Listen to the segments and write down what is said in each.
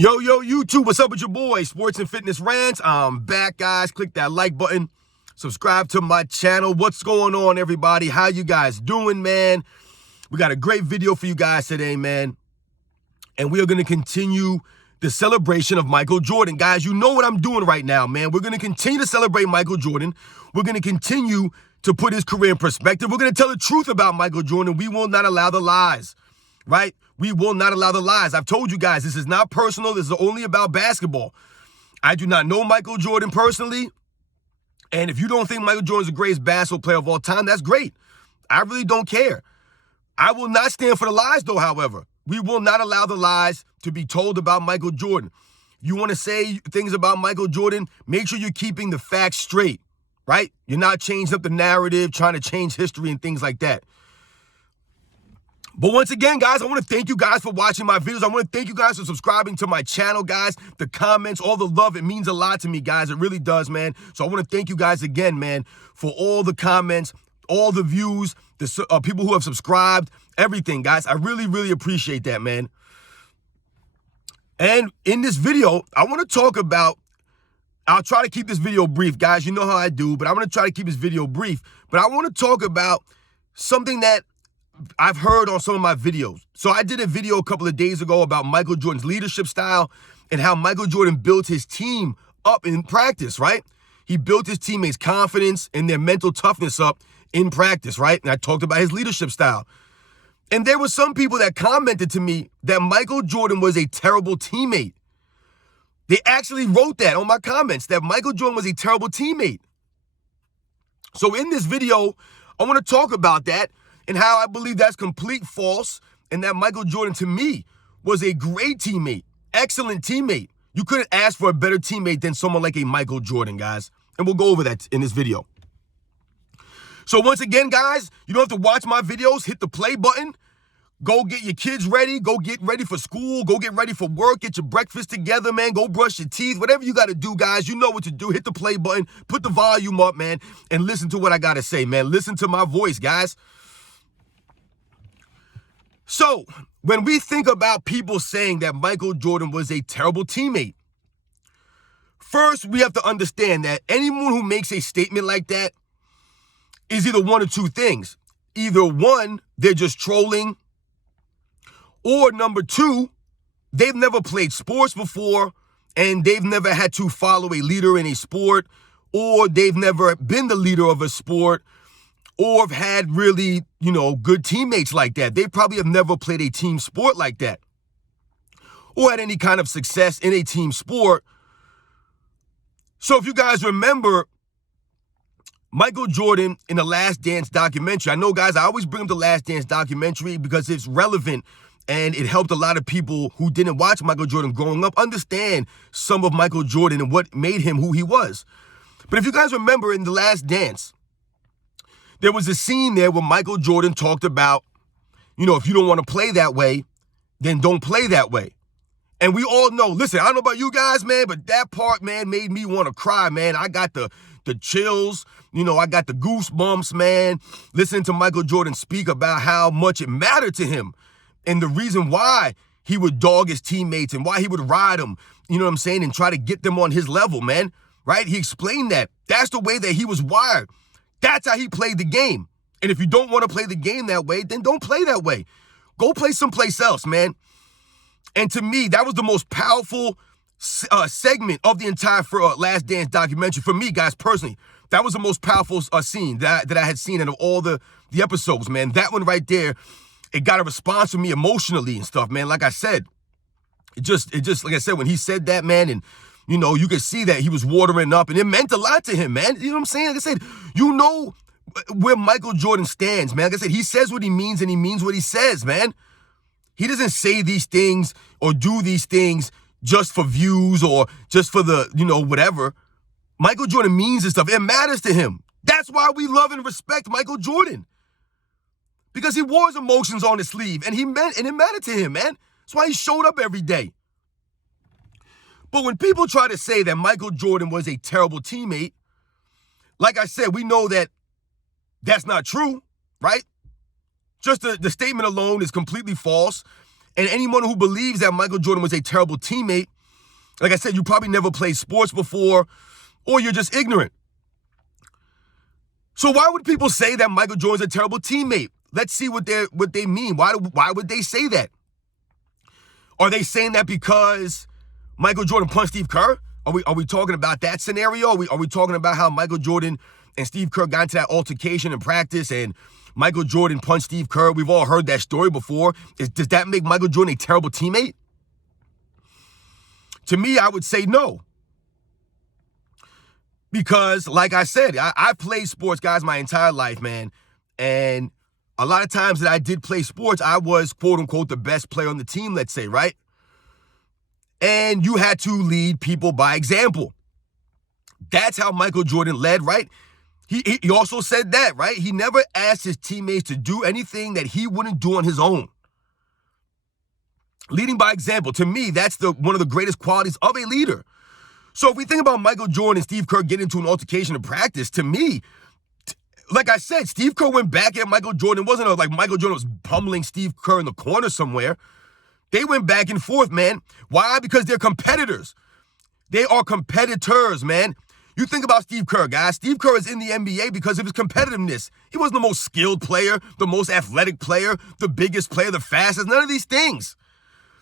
Yo, YouTube, what's up with your boy? Sports and Fitness Rants. I'm back, guys. Click that like button. Subscribe to my channel. What's going on, everybody? How you guys doing, man? We got a great video for you guys today, man. And we are going to continue the celebration of Michael Jordan. Guys, you know what I'm doing right now, man. We're going to continue to celebrate Michael Jordan. We're going to continue to put his career in perspective. We're going to tell the truth about Michael Jordan. We will not allow the lies, right? We will not allow the lies. I've told you guys, this is not personal. This is only about basketball. I do not know Michael Jordan personally. And if you don't think Michael Jordan is the greatest basketball player of all time, that's great. I really don't care. I will not stand for the lies, though, however. We will not allow the lies to be told about Michael Jordan. You want to say things about Michael Jordan, make sure you're keeping the facts straight, right? You're not changing up the narrative, trying to change history and things like that. But once again, guys, I want to thank you guys for watching my videos. I want to thank you guys for subscribing to my channel, guys. The comments, all the love, it means a lot to me, guys. It really does, man. So I want to thank you guys again, man, for all the comments, all the views, the people who have subscribed, everything, guys. I really, really appreciate that, man. And in this video, I want to talk about, I'll try to keep this video brief, guys. You know how I do, but I'm going to try to keep this video brief. But I want to talk about something that I've heard on some of my videos. So I did a video a couple of days ago about Michael Jordan's leadership style and how Michael Jordan built his team up in practice, right? He built his teammates' confidence and their mental toughness up in practice, right? And I talked about his leadership style. And there were some people that commented to me that Michael Jordan was a terrible teammate. They actually wrote that on my comments, that Michael Jordan was a terrible teammate. So in this video, I want to talk about that and how I believe that's complete false, and that Michael Jordan, to me, was a great teammate, excellent teammate. You couldn't ask for a better teammate than someone like a Michael Jordan, guys. And we'll go over that in this video. So once again, guys, you don't have to watch my videos. Hit the play button. Go get your kids ready. Go get ready for school. Go get ready for work. Get your breakfast together, man. Go brush your teeth. Whatever you got to do, guys, you know what to do. Hit the play button. Put the volume up, man, and listen to what I got to say, man. Listen to my voice, guys. So, when we think about people saying that Michael Jordan was a terrible teammate, first we have to understand that anyone who makes a statement like that is either one of two things. Either one, they're just trolling, or number two, they've never played sports before and they've never had to follow a leader in a sport, or they've never been the leader of a sport, or have had really, good teammates like that. They probably have never played a team sport like that, or had any kind of success in a team sport. So if you guys remember Michael Jordan in the Last Dance documentary, I know, guys, I always bring up the Last Dance documentary because it's relevant and it helped a lot of people who didn't watch Michael Jordan growing up understand some of Michael Jordan and what made him who he was. But if you guys remember in the Last Dance, there was a scene there where Michael Jordan talked about, if you don't want to play that way, then don't play that way. And we all know, listen, I don't know about you guys, man, but that part, man, made me want to cry, man. I got the chills, I got the goosebumps, man, listening to Michael Jordan speak about how much it mattered to him and the reason why he would dog his teammates and why he would ride them, and try to get them on his level, man, right? He explained that. That's the way that he was wired. That's how he played the game. And if you don't want to play the game that way, then don't play that way. Go play someplace else, man. And to me, that was the most powerful segment of the entire Last Dance documentary. For me, guys, personally, that was the most powerful scene that I had seen out of all the episodes, man. That one right there, it got a response from me emotionally and stuff, man. Like I said, it just like I said, when he said that, man, and you could see that he was watering up, and it meant a lot to him, man. You know what I'm saying? Like I said, where Michael Jordan stands, man. Like I said, he says what he means, and he means what he says, man. He doesn't say these things or do these things just for views or just for the, whatever. Michael Jordan means this stuff. It matters to him. That's why we love and respect Michael Jordan. Because he wore his emotions on his sleeve, and it mattered to him, man. That's why he showed up every day. But when people try to say that Michael Jordan was a terrible teammate, like I said, we know that that's not true, right? Just the statement alone is completely false. And anyone who believes that Michael Jordan was a terrible teammate, like I said, you probably never played sports before, or you're just ignorant. So why would people say that Michael Jordan's a terrible teammate? Let's see what they mean. Why would they say that? Are they saying that because Michael Jordan punched Steve Kerr? Are we talking about that scenario? Are we talking about how Michael Jordan and Steve Kerr got into that altercation in practice and Michael Jordan punched Steve Kerr? We've all heard that story before. Does that make Michael Jordan a terrible teammate? To me, I would say no. Because, like I said, I played sports, guys, my entire life, man. And a lot of times that I did play sports, I was, quote unquote, the best player on the team, let's say, right? And you had to lead people by example. That's how Michael Jordan led, right? He also said that, right? He never asked his teammates to do anything that he wouldn't do on his own. Leading by example, to me, that's one of the greatest qualities of a leader. So if we think about Michael Jordan and Steve Kerr getting into an altercation in practice, to me, like I said, Steve Kerr went back at Michael Jordan. It wasn't like Michael Jordan was pummeling Steve Kerr in the corner somewhere. They went back and forth, man. Why? Because they're competitors. They are competitors, man. You think about Steve Kerr, guys. Steve Kerr is in the NBA because of his competitiveness. He wasn't the most skilled player, the most athletic player, the biggest player, the fastest, none of these things.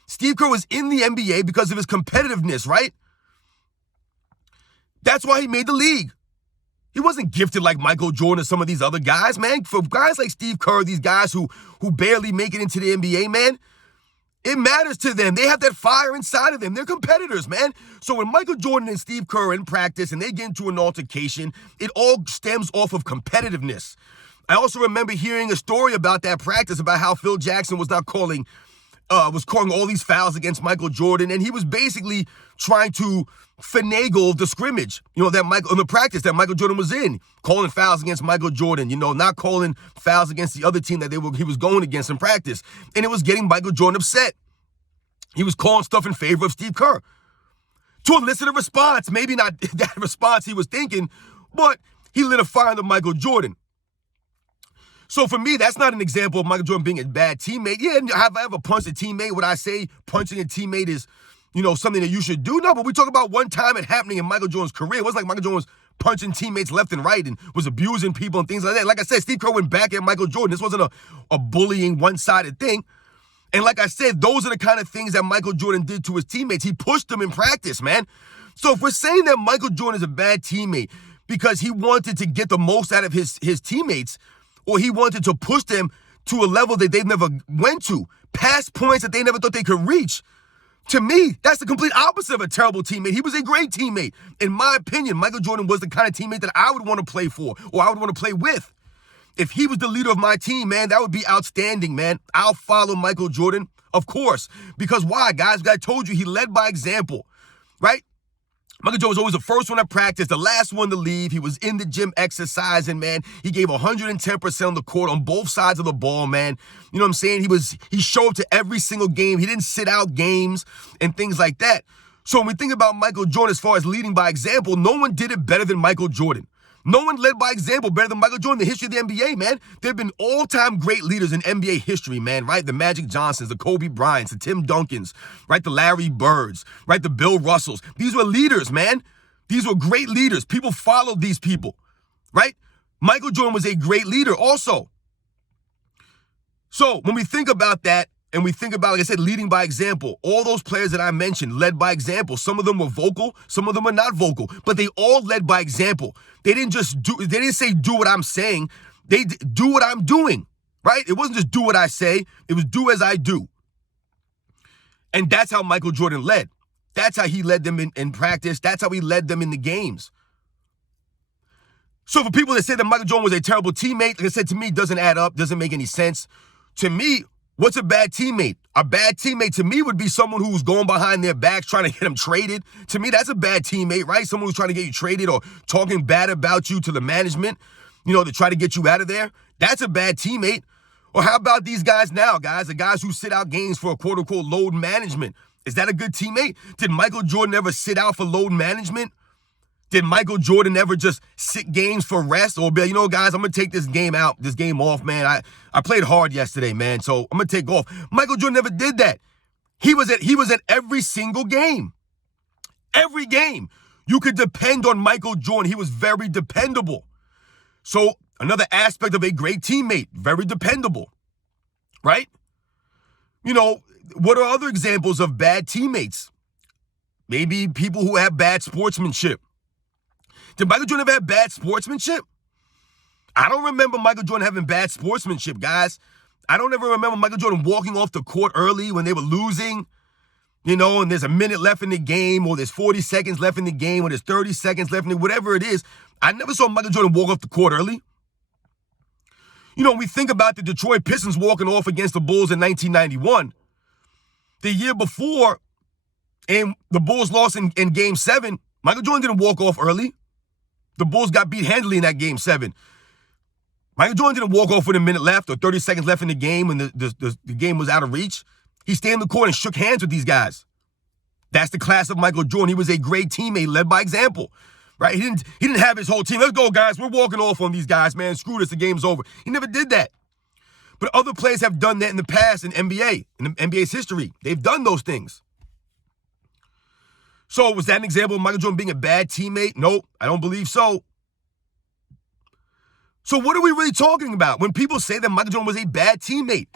Steve Kerr was in the NBA because of his competitiveness, right? That's why he made the league. He wasn't gifted like Michael Jordan or some of these other guys, man. For guys like Steve Kerr, these guys who barely make it into the NBA, man, it matters to them. They have that fire inside of them. They're competitors, man. So when Michael Jordan and Steve Kerr are in practice and they get into an altercation, it all stems off of competitiveness. I also remember hearing a story about that practice, about how Phil Jackson was calling all these fouls against Michael Jordan, and he was basically trying to finagle the scrimmage, the practice that Michael Jordan was in, calling fouls against Michael Jordan, not calling fouls against the other team that he was going against in practice. And it was getting Michael Jordan upset. He was calling stuff in favor of Steve Kerr to elicit a response. Maybe not that response he was thinking, but he lit a fire under Michael Jordan. So for me, that's not an example of Michael Jordan being a bad teammate. Yeah, have I ever punched a teammate? Would I say punching a teammate is, something that you should do? No, but we talk about one time it happening in Michael Jordan's career. It wasn't like Michael Jordan was punching teammates left and right and was abusing people and things like that. Like I said, Steve Kerr went back at Michael Jordan. This wasn't a bullying, one-sided thing. And like I said, those are the kind of things that Michael Jordan did to his teammates. He pushed them in practice, man. So if we're saying that Michael Jordan is a bad teammate because he wanted to get the most out of his teammates, or he wanted to push them to a level that they never went to, past points that they never thought they could reach, to me, that's the complete opposite of a terrible teammate. He was a great teammate. In my opinion, Michael Jordan was the kind of teammate that I would want to play for, or I would want to play with. If he was the leader of my team, man, that would be outstanding, man. I'll follow Michael Jordan, of course. Because why, guys? I told you, he led by example, right? Michael Jordan was always the first one to practice, the last one to leave. He was in the gym exercising, man. He gave 110% on the court on both sides of the ball, man. You know what I'm saying? He showed up to every single game. He didn't sit out games and things like that. So when we think about Michael Jordan as far as leading by example, no one did it better than Michael Jordan. No one led by example better than Michael Jordan in the history of the NBA, man. There have been all-time great leaders in NBA history, man, right? The Magic Johnsons, the Kobe Bryants, the Tim Duncans, right? The Larry Birds, right? The Bill Russells. These were leaders, man. These were great leaders. People followed these people, right? Michael Jordan was a great leader also. So when we think about that, and we think about, like I said, leading by example, all those players that I mentioned led by example. Some of them were vocal, some of them were not vocal, but they all led by example. They didn't say do what I'm saying. They do what I'm doing, right? It wasn't just do what I say. It was do as I do. And that's how Michael Jordan led. That's how he led them in practice. That's how he led them in the games. So for people that say that Michael Jordan was a terrible teammate, like I said, to me, doesn't add up, doesn't make any sense. To me, what's a bad teammate? A bad teammate to me would be someone who's going behind their backs trying to get them traded. To me, that's a bad teammate, right? Someone who's trying to get you traded or talking bad about you to the management, to try to get you out of there. That's a bad teammate. Or how about these guys now, guys? The guys who sit out games for a quote-unquote load management. Is that a good teammate? Did Michael Jordan ever sit out for load management? Did Michael Jordan ever just sit games for rest or be like, you know, guys, I'm going to take this game off, man. I played hard yesterday, man, so I'm going to take off. Michael Jordan never did that. He was at every single game. Every game. You could depend on Michael Jordan. He was very dependable. So another aspect of a great teammate, very dependable, right? You know, what are other examples of bad teammates? Maybe people who have bad sportsmanship. Did Michael Jordan ever have bad sportsmanship? I don't remember Michael Jordan having bad sportsmanship, guys. I don't ever remember Michael Jordan walking off the court early when they were losing, you know, and there's a minute left in the game, or there's 40 seconds left in the game, or there's 30 seconds left in it, whatever it is. I never saw Michael Jordan walk off the court early. You know, when we think about the Detroit Pistons walking off against the Bulls in 1991, the year before, and the Bulls lost in Game 7, Michael Jordan didn't walk off early. The Bulls got beat handily in that Game 7. Michael Jordan didn't walk off with a minute left or 30 seconds left in the game when the game was out of reach. He stayed in the court and shook hands with these guys. That's the class of Michael Jordan. He was a great teammate, led by example, right? He didn't have his whole team. Let's go, guys. We're walking off on these guys, man. Screw this. The game's over. He never did that. But other players have done that in the past in NBA, in NBA's history. They've done those things. So was that an example of Michael Jordan being a bad teammate? Nope, I don't believe so. So what are we really talking about when people say that Michael Jordan was a bad teammate?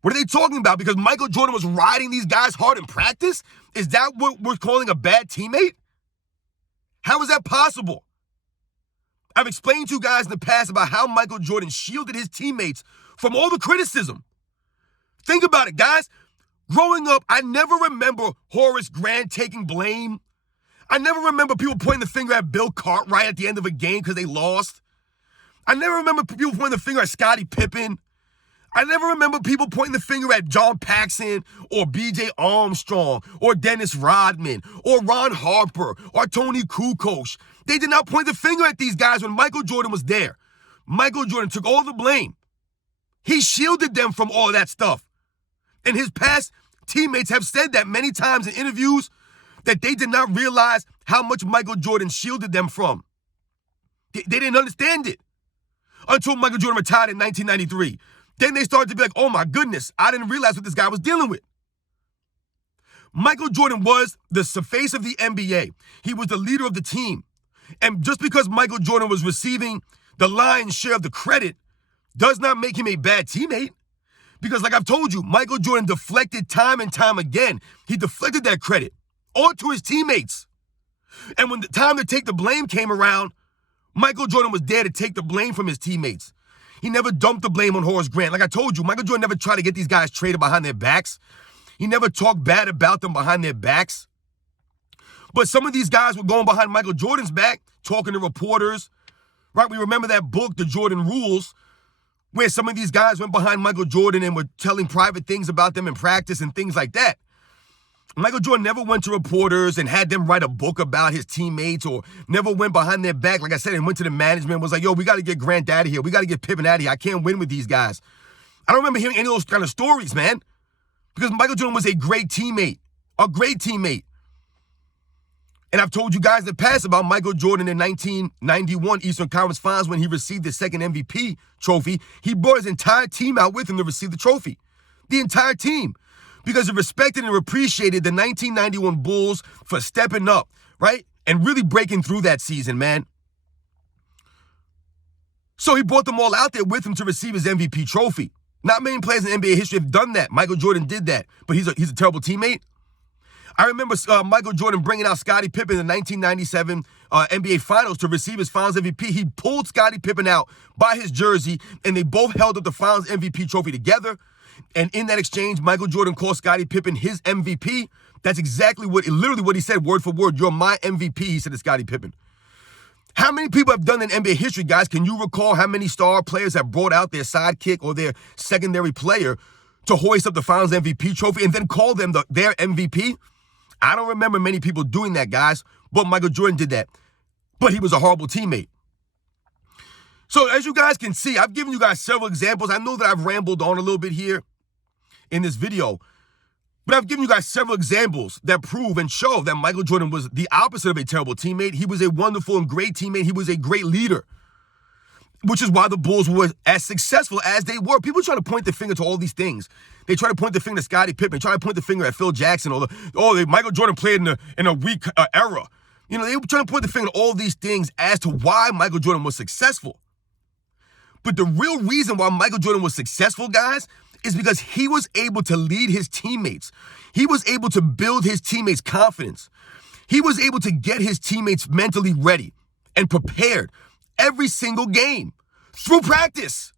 What are they talking about? Because Michael Jordan was riding these guys hard in practice? Is that what we're calling a bad teammate? How is that possible? I've explained to you guys in the past about how Michael Jordan shielded his teammates from all the criticism. Think about it, guys. Growing up, I never remember Horace Grant taking blame. I never remember people pointing the finger at Bill Cartwright at the end of a game because they lost. I never remember people pointing the finger at Scottie Pippen. I never remember people pointing the finger at John Paxson or B.J. Armstrong or Dennis Rodman or Ron Harper or Tony Kukoc. They did not point the finger at these guys when Michael Jordan was there. Michael Jordan took all the blame. He shielded them from all of that stuff. And his past teammates have said that many times in interviews, that they did not realize how much Michael Jordan shielded them from. They didn't understand it until Michael Jordan retired in 1993. Then they started to be like, oh my goodness, I didn't realize what this guy was dealing with. Michael Jordan was the face of the NBA. He was the leader of the team. And just because Michael Jordan was receiving the lion's share of the credit does not make him a bad teammate. Because like I've told you, Michael Jordan deflected time and time again. He deflected that credit onto his teammates. And when the time to take the blame came around, Michael Jordan was there to take the blame from his teammates. He never dumped the blame on Horace Grant. Like I told you, Michael Jordan never tried to get these guys traded behind their backs. He never talked bad about them behind their backs. But some of these guys were going behind Michael Jordan's back, talking to reporters, right? We remember that book, The Jordan Rules, where some of these guys went behind Michael Jordan and were telling private things about them in practice and things like that. Michael Jordan never went to reporters and had them write a book about his teammates, or never went behind their back, like I said, and went to the management and was like, yo, we got to get Grant out of here. We got to get Pippen out of here. I can't win with these guys. I don't remember hearing any of those kind of stories, man, because Michael Jordan was a great teammate, a great teammate. And I've told you guys in the past about Michael Jordan in 1991 Eastern Conference Finals when he received the second MVP trophy. He brought his entire team out with him to receive the trophy. The entire team. Because he respected and appreciated the 1991 Bulls for stepping up, right? And really breaking through that season, man. So he brought them all out there with him to receive his MVP trophy. Not many players in NBA history have done that. Michael Jordan did that. But he's a terrible teammate. I remember Michael Jordan bringing out Scottie Pippen in the 1997 NBA Finals to receive his Finals MVP. He pulled Scottie Pippen out by his jersey, and they both held up the Finals MVP trophy together. And in that exchange, Michael Jordan called Scottie Pippen his MVP. That's exactly literally what he said, word for word. You're my MVP, he said to Scottie Pippen. How many people have done in NBA history, guys? Can you recall how many star players have brought out their sidekick or their secondary player to hoist up the Finals MVP trophy and then call them their MVP? I don't remember many people doing that, guys, but Michael Jordan did that. But he was a horrible teammate. So as you guys can see, I've given you guys several examples. I know that I've rambled on a little bit here in this video. But I've given you guys several examples that prove and show that Michael Jordan was the opposite of a terrible teammate. He was a wonderful and great teammate. He was a great leader, which is why the Bulls were as successful as they were. People try to point the finger to all these things. They try to point the finger to Scottie Pippen, try to point the finger at Phil Jackson, or Michael Jordan played in a weak era. You know, they were trying to point the finger at all these things as to why Michael Jordan was successful. But the real reason why Michael Jordan was successful, guys, is because he was able to lead his teammates. He was able to build his teammates' confidence. He was able to get his teammates mentally ready and prepared every single game through practice,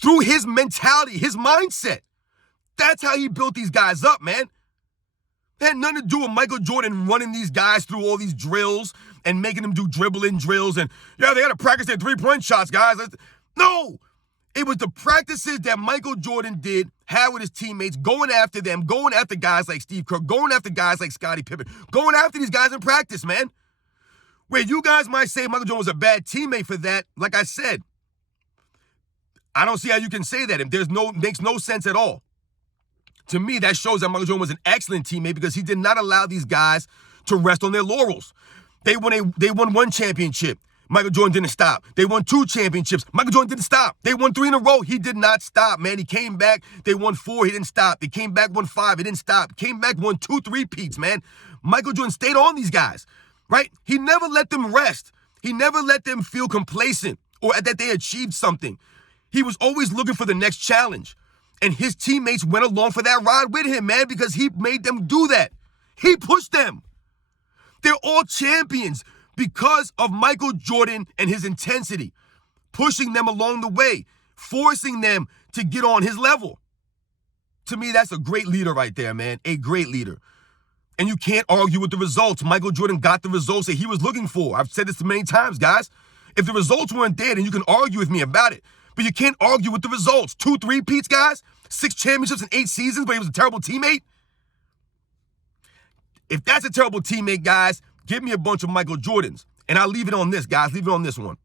through his mentality, his mindset. That's how he built these guys up, man. It had nothing to do with Michael Jordan running these guys through all these drills and making them do dribbling drills and, they got to practice their three-point shots, guys. No. It was the practices that Michael Jordan had with his teammates, going after them, going after guys like Steve Kerr, going after guys like Scottie Pippen, going after these guys in practice, man. Where you guys might say Michael Jordan was a bad teammate for that, like I said, I don't see how you can say that. Makes no sense at all. To me, that shows that Michael Jordan was an excellent teammate because he did not allow these guys to rest on their laurels. They won one championship. Michael Jordan didn't stop. They won 2 championships. Michael Jordan didn't stop. They won 3 in a row. He did not stop, man. He came back. They won 4. He didn't stop. They came back, won 5. He didn't stop. Came back, won 2 3-peats, man. Michael Jordan stayed on these guys, right? He never let them rest. He never let them feel complacent or that they achieved something. He was always looking for the next challenge. And his teammates went along for that ride with him, man, because he made them do that. He pushed them. They're all champions because of Michael Jordan and his intensity, pushing them along the way, forcing them to get on his level. To me, that's a great leader right there, man, a great leader. And you can't argue with the results. Michael Jordan got the results that he was looking for. I've said this many times, guys. If the results weren't there, then you can argue with me about it. But you can't argue with the results. 2 3-peats, guys. 6 championships in 8 seasons, but he was a terrible teammate. If that's a terrible teammate, guys, give me a bunch of Michael Jordans. And I'll leave it on this, guys. Leave it on this one.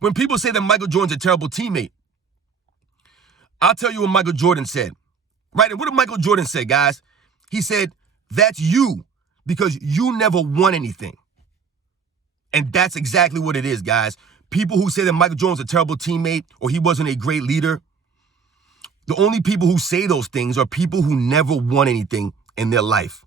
When people say that Michael Jordan's a terrible teammate, I'll tell you what Michael Jordan said. Right? And what did Michael Jordan say, guys? He said, that's you because you never won anything. And that's exactly what it is, guys. People who say that Michael Jordan's a terrible teammate or he wasn't a great leader, the only people who say those things are people who never won anything in their life.